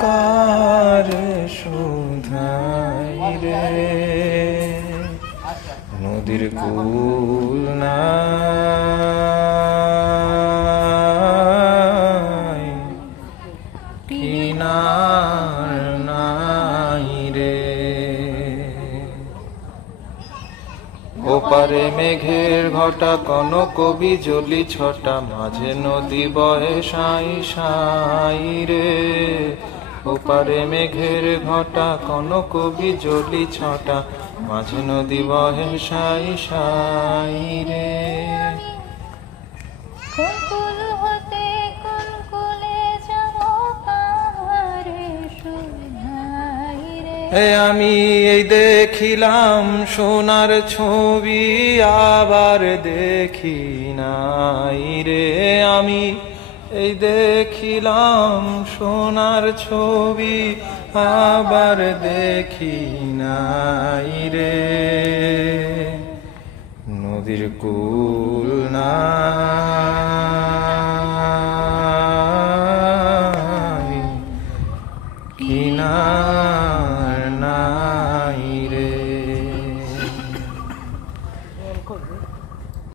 কার শুধাই রে নদীর কূল নাই কিনার নাই রে ওপারে মেঘের ঘটা কনক বিজলি ছটা মাঝে নদী বহে সাই সাই রে ওপারে মেঘের ঘটা কনক বিজলি ছটা মাঝে নদী বহে সাই সাই রে আমি এই দেখিলাম সোনার ছবি আবার দেখি নাই রে আমি এই দেখিলাম সোনার ছবি আবার দেখি নাই রে নদীর কূল না